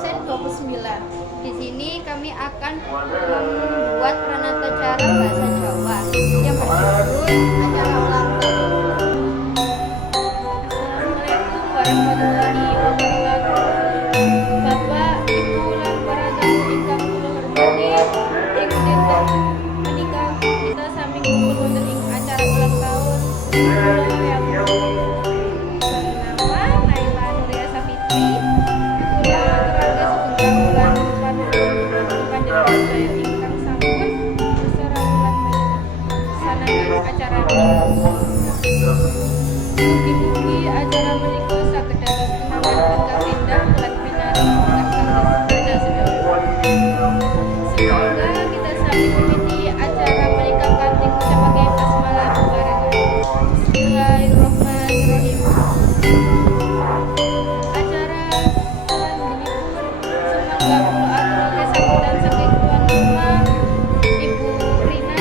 absen 29. Di sini kami akan membuat pranata cara bahasa Jawa yang berjudul acara ulang tahun. Assalamualaikum warahmatullahi wabarakatuh. Bapak, Ibu, lan para tamu ingkang kula hormati, ing dinten menika kita sami kumpul wonten ing acara ulang tahun kula yang bernama Naila Nuria Safitri. Kula aturaken sedherek bulan panuwun panjenengan sedaya ingkang sampun seserawan sanangan acara mugi-mugi acara menika saged dados kenangan ingkang indah lan pinaring ingkang sanget sedaya. Semoga kita sami mimiti acara menika kanthi ngucapake basmalah bebarengan. Bismillahirrahmanirrahim. Acara selanjutipun sumangga kula aturake sambutan saking tuan rumah Ibu Rina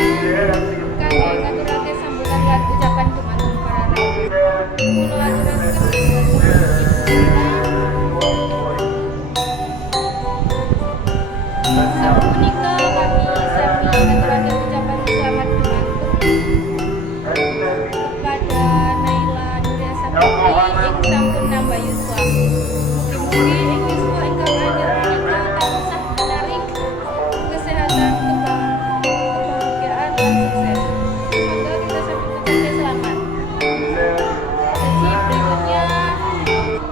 kangge ngaturake sambutan lan ucapan dumateng para rawuh. Kula aturaken dumateng Ibu Rina. Sapunika kami sami ngaturaken ucapan selamat dumateng kepada Naila Nuria Safitri ing sampun nambah yuswa. Mugi-mugi ing yuswa ingkang anyar punika tansah menaring kesehatan, kebahagiaan lan sukses. Semoga kita sami mengucapkan selamat. Sesi berikutnya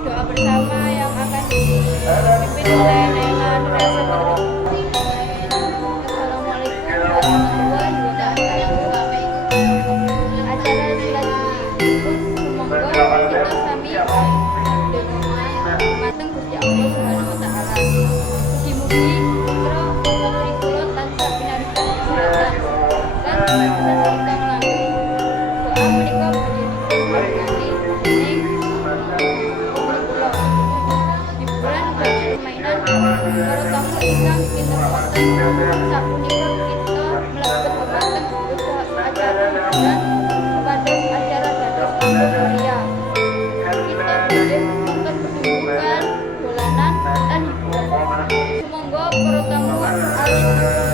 doa bersama yang akan dipimpin oleh Naila Nuria Safitri. Assalamualaikum warahmatullahi wabarakatuh. Acara selanjutipun sumangga kita sami dumateng Gusti Allah Subhanahu wa taala. Mugi-mugi putra putri kula tansah pinaringan kesehatan lan sukses ingkang langgeng. Doa menika panjenengan ing putri kula. Di bulan bagi permainan para tamu ingkang kinten wonten sapunika kita mlebet dumateng acara hiburan supados acara dados tambah meriah. Kita badhe nonton pertunjukan, dolanan, lan hiburan. Sumangga para tamu alih